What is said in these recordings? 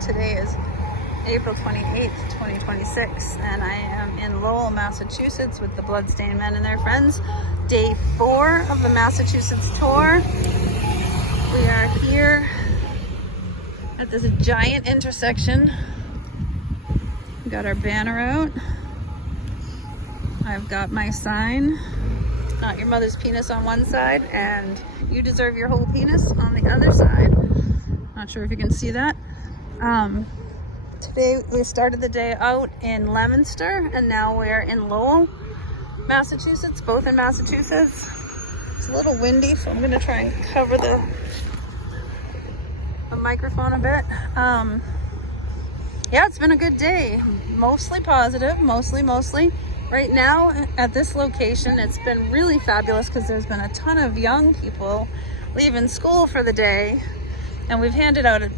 Today is April 28th, 2026, and I am in Lowell, Massachusetts with the Bloodstained men and their friends. Day 4 of the Massachusetts tour. We are here at this giant intersection. We got our banner out. I've got my sign, not your mother's penis, on one side, and you deserve your whole penis on the other side. Not sure if you can see that. Today we started the day out in Leominster, and now we're in Lowell, Massachusetts, both in Massachusetts. It's a little windy, so I'm gonna try and cover the microphone a bit. Yeah, it's been a good day. Mostly positive, mostly. Right now at this location, it's been really fabulous because there's been a ton of young people leaving school for the day, and we've handed out a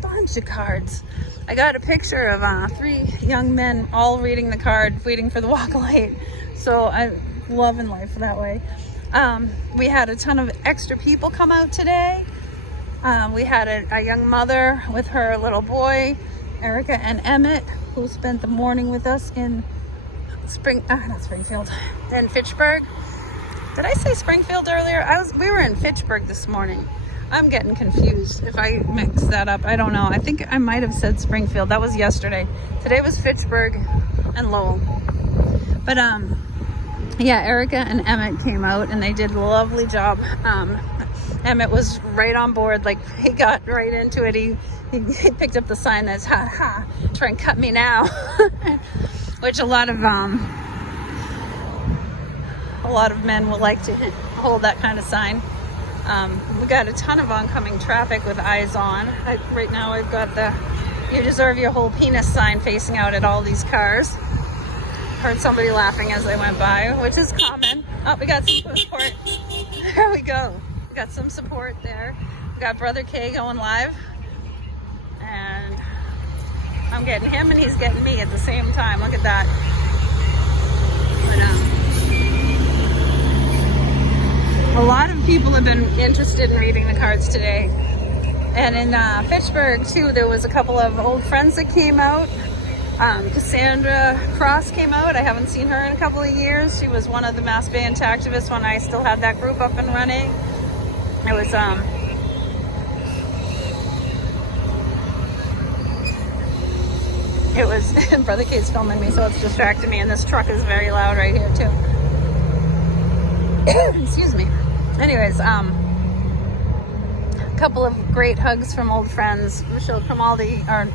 bunch of cards. I got a picture of 3 young men all reading the card, waiting for the walk of light. So I'm loving life that way. We had a ton of extra people come out today. We had a young mother with her little boy, Erica and Emmett, who spent the morning with us in in Fitchburg. Did I say Springfield earlier? We were in Fitchburg this morning. I'm getting confused if I mix that up. I don't know. I think I might have said Springfield. That was yesterday. Today was Fitchburg and Lowell. But yeah, Erica and Emmett came out and they did a lovely job. Emmett was right on board. Like, he got right into it. He picked up the sign that's "ha ha, try and cut me now," which a lot of men will like to hold that kind of sign. We got a ton of oncoming traffic with eyes on. Right now I've got the "you deserve your whole penis" sign facing out at all these cars. Heard somebody laughing as they went by, which is common. Oh, we got some support. There we go. We got some support there. We got Brother K going live. And I'm getting him and he's getting me at the same time. Look at that. But, a lot of people have been interested in reading the cards today. And in Fitchburg too, there was a couple of old friends that came out. Cassandra Cross came out. I haven't seen her in a couple of years. She was one of the mass band activists when I still had that group up and running. It was Brother Kate's filming me, so it's distracting me, and this truck is very loud right here too. Excuse me. Anyways, a couple of great hugs from old friends. Michelle Cromaldi, or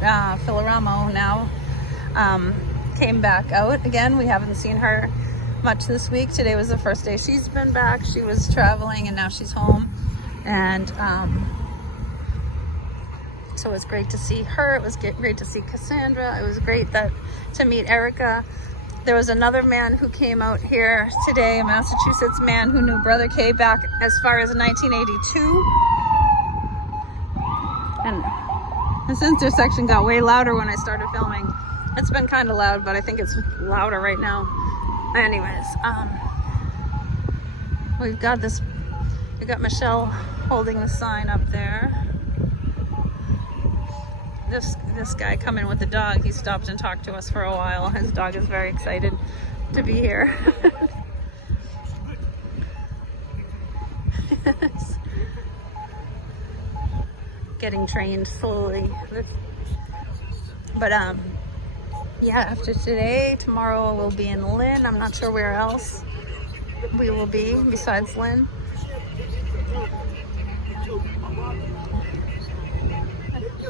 Filoramo now, came back out again. We haven't seen her much this week. Today was the first day she's been back. She was traveling and now she's home. And so it was great to see her. It was great to see Cassandra. It was great to meet Erica. There was another man who came out here today, a Massachusetts man who knew Brother K back as far as 1982. And this intersection got way louder when I started filming. It's been kind of loud, but I think it's louder right now. Anyways, we got Michelle holding the sign up there. This guy coming with the dog, he stopped and talked to us for a while. His dog is very excited to be here. Getting trained slowly. But yeah, after today, tomorrow we'll be in Lynn. I'm not sure where else we will be besides Lynn.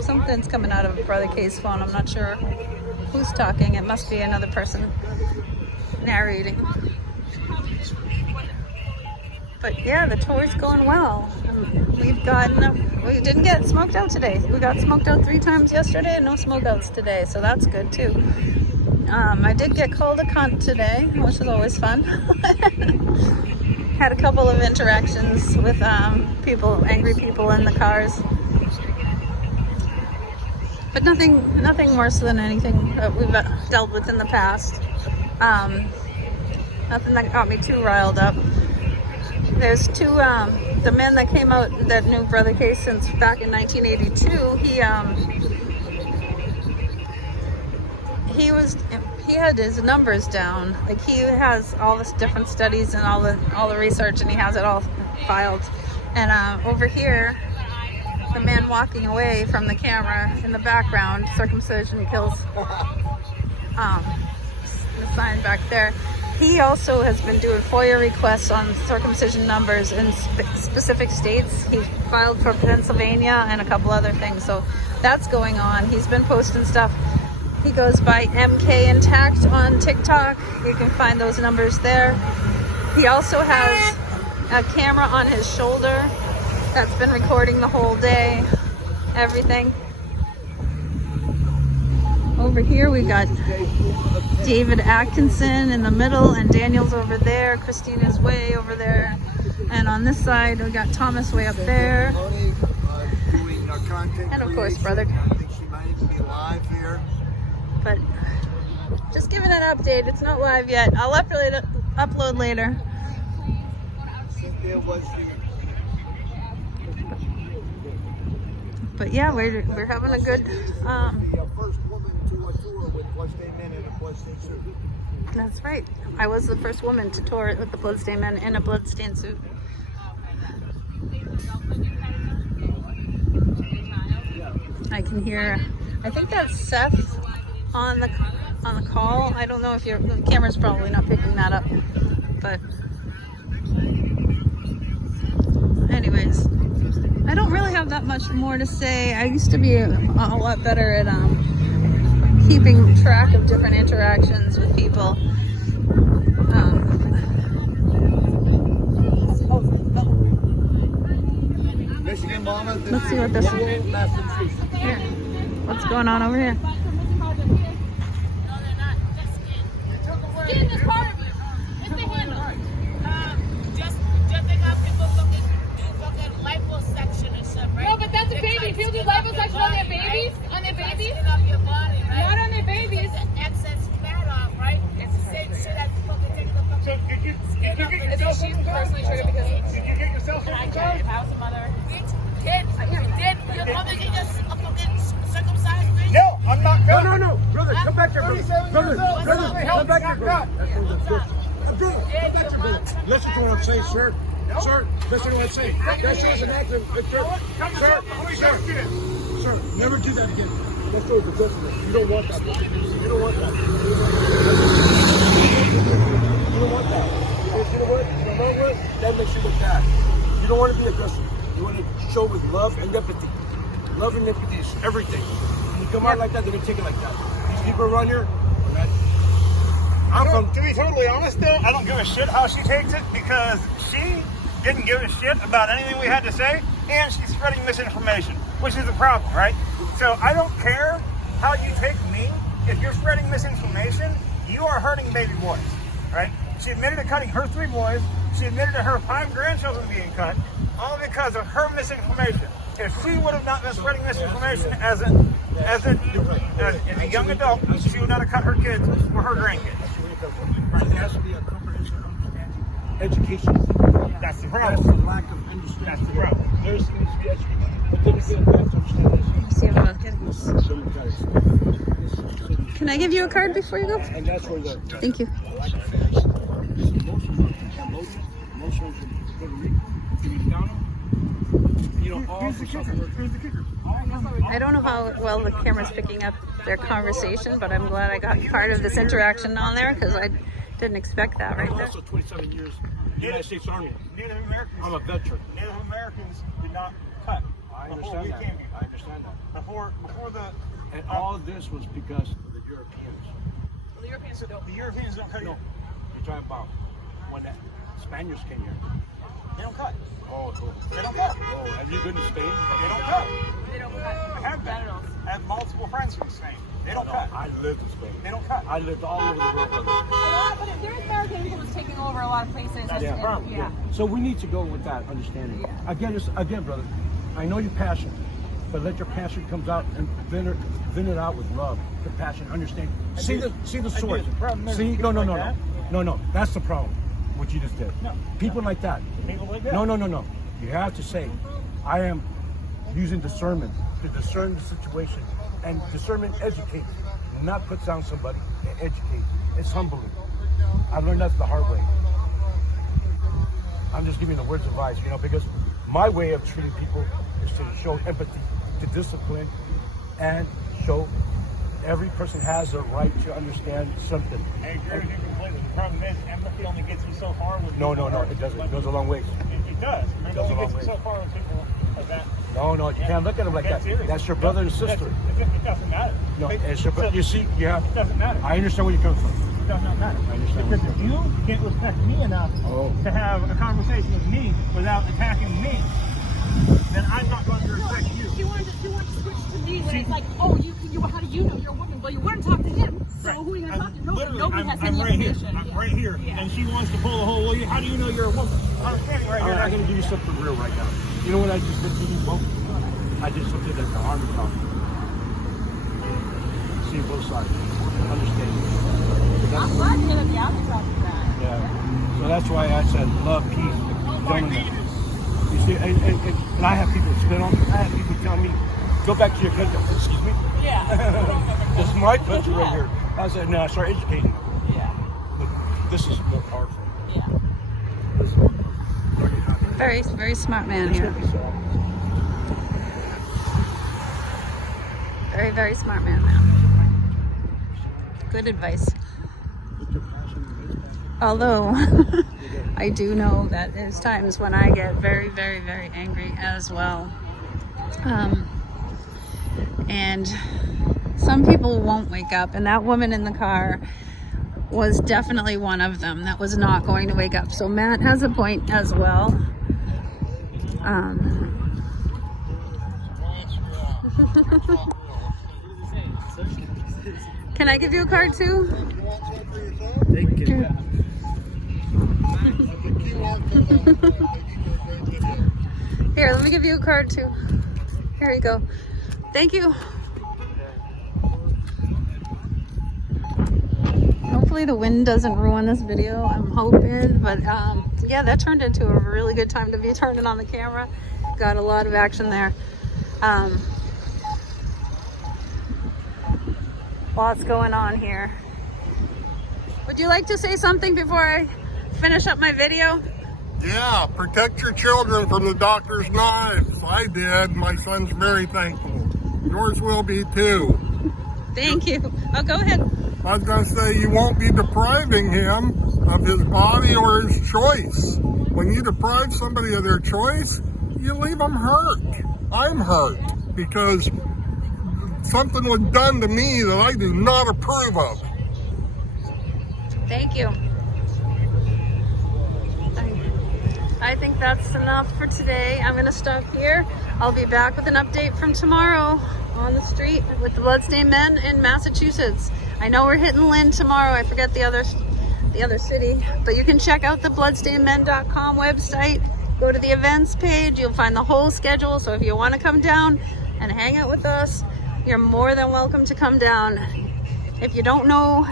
Something's coming out of Brother K's phone. I'm not sure who's talking. It must be another person narrating. But yeah, the tour's going well. We didn't get smoked out today. We got smoked out 3 times yesterday and no smoke outs today, so that's good too. I did get called a cunt today, which is always fun. Had a couple of interactions with angry people in the cars. But nothing worse than anything that we've dealt with in the past. Nothing that got me too riled up. There's 2, the man that came out that knew Brother K since back in 1982, he had his numbers down. Like, he has all this different studies and all the research, and he has it all filed. And over here, the man walking away from the camera in the background, circumcision kills, the sign back there. He also has been doing FOIA requests on circumcision numbers in specific states. He filed for Pennsylvania and a couple other things. So that's going on. He's been posting stuff. He goes by MK Intact on TikTok. You can find those numbers there. He also has a camera on his shoulder that's been recording the whole day, everything. Over here we got David Atkinson in the middle, and Daniel's over there. Christina's way over there. And on this side we got Thomas way up there. And of course, brother. But just giving an update. It's not live yet. I'll upload later. But yeah, we're having a good. First woman to tour with Bloodstained Men in a Bloodstained suit. That's right. I was the first woman to tour with the Bloodstained Men in a Bloodstained suit. I can hear. I think that's Seth on the call. I don't know if the camera's probably not picking that up, but anyways, I don't really have that much more to say. I used to be a lot better at keeping track of different interactions with people. Michigan Mama. Let's see what this is. Here. What's going on over here? Skin is part of it. It's the handle. Just they got people fucking liposuction and stuff, right? No, but that's a baby. People do liposuction on their babies? Right? On their babies? Up your body, right? Not on their babies. It's excess fat off, right? It's the same shit as fucking taking the fucking skin off. And then she's personally triggered because did you get yourself circumcised? I was a mother. Did your mother get a fucking circumcised? No, I'm not. No. Brother, come back here, brother. Brother, come back here, brother. Brother, come back here, brother. Listen to what I'm saying, sir. Sir, listen to what I'm saying. That shows an accident. Sir, never do that again. That shows a detriment. You don't want that. You don't want that. You don't want that. You know what? That makes you look bad. You don't want to be aggressive. You want to show with love and empathy. Love and empathy is everything. When you come out like that, they're going to take it like that. These people around here, to be totally honest though, I don't give a shit how she takes it, because she didn't give a shit about anything we had to say, and she's spreading misinformation, which is a problem, right? So I don't care how you take me. If you're spreading misinformation, you are hurting baby boys, right? She admitted to cutting her 3 boys. She admitted to her 5 grandchildren being cut, all because of her misinformation. If she would have not been spreading misinformation as a young adult, she would not have cut her kids or her grandkids. There has to be a comprehensive understanding. Education. That's the problem. That's the lack of understanding. That's the problem. There needs to be education. But then again, you have to understand this. Can I give you a card before you go? And that's where the Thank you. lack of fairness. This emotional I don't know how well the camera's picking up their conversation, but I'm glad I got part of this interaction on there, because I didn't expect that right I'm there. also 27 years in the United States Army. Native Americans. I'm a veteran. Native Americans did not cut. I before understand we that. came here. I understand that. Before the And all of this was because of the Europeans. the Europeans don't cut. No, you're talking about when the Spaniards came here. They don't cut. Oh, cool. They don't cut. Oh, have you been to Spain? They don't cut. I have been. I have multiple friends from Spain. They don't cut. I lived in Spain. They don't cut. I lived all over the world, brother. But if there's American influence taking over a lot of places. Yeah. So we need to go with that understanding. Again, brother, I know you're passionate, but let your passion come out and vent it out with love, compassion, understanding. See the source. See, no. That's the problem. What you just did. No. People like that. People like that. No. You have to say, I am using discernment to discern the situation, and discernment educates, not puts down somebody, it educates. It's humbling. I learned that the hard way. I'm just giving the words of advice, you know, because my way of treating people is to show empathy, to discipline, and show every person has a right to understand something. I agree with you completely. The problem is, empathy only gets you so far with No, people. it doesn't. It goes a long way. It does. It goes a only long gets way. you so far with people like that. No, you can't look at them like that. That's your brother and sister. It doesn't matter. No, it's your brother. You see, yeah. It doesn't matter. I understand where you're coming from. It does not matter. I understand. Because if you can't respect me enough to have a conversation with me without attacking me, then I'm not going to respect you. She wanted to switch to me when it's like, oh, you how do you know you're a woman? Well, you wouldn't talk to him. So who are you going to talk to? Nobody has any right here. information. I'm right here. Yeah. And she wants to pull the whole, well, how do you know you're a woman? I'm standing right All here. right, I'm going to give you something real right now. You know what I just did to you both? I just looked at the army talk. See both sides. Understand. I'm glad to hear that the army talk to that. Yeah. So that's why I said love, peace, gentlemen. You see, and I have people spit on me. I have people telling me, go back to your country. Excuse me? Yeah. This is my country right here. I said, no, I start educating them. Yeah. But this is more powerful. Yeah. Very, very smart man here. Very, very smart man. Good advice. Although, I do know that there's times when I get very, very, very angry as well. And some people won't wake up, and that woman in the car was definitely one of them that was not going to wake up. So Matt has a point as well. Can I give you a card too? Thank you. Here, let me give you a card too. Here you go. Thank you. Hopefully the wind doesn't ruin this video. I'm hoping, but yeah, that turned into a really good time to be turning on the camera. Got a lot of action there. Lots going on here. Would you like to say something before I finish up my video? Yeah, protect your children from the doctor's knives. I did. My son's very thankful. Yours will be too. Thank you. Oh, go ahead. I was going to say, you won't be depriving him of his body or his choice. When you deprive somebody of their choice, you leave them hurt. I'm hurt because something was done to me that I do not approve of. Thank you. I think that's enough for today. I'm going to stop here. I'll be back with an update from tomorrow on the street with the Bloodstained Men in Massachusetts. I know we're hitting Lynn tomorrow. I forget the other city, but you can check out the bloodstainedmen.com website. Go to the events page. You'll find the whole schedule. So if you want to come down and hang out with us, you're more than welcome to come down. If you don't know,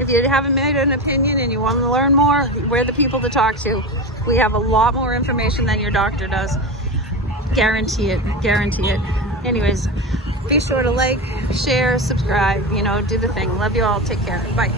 if you haven't made an opinion and you want to learn more, we're the people to talk to. We have a lot more information than your doctor does. Guarantee it. Guarantee it. Anyways, be sure to like, share, subscribe, do the thing. Love you all. Take care. Bye.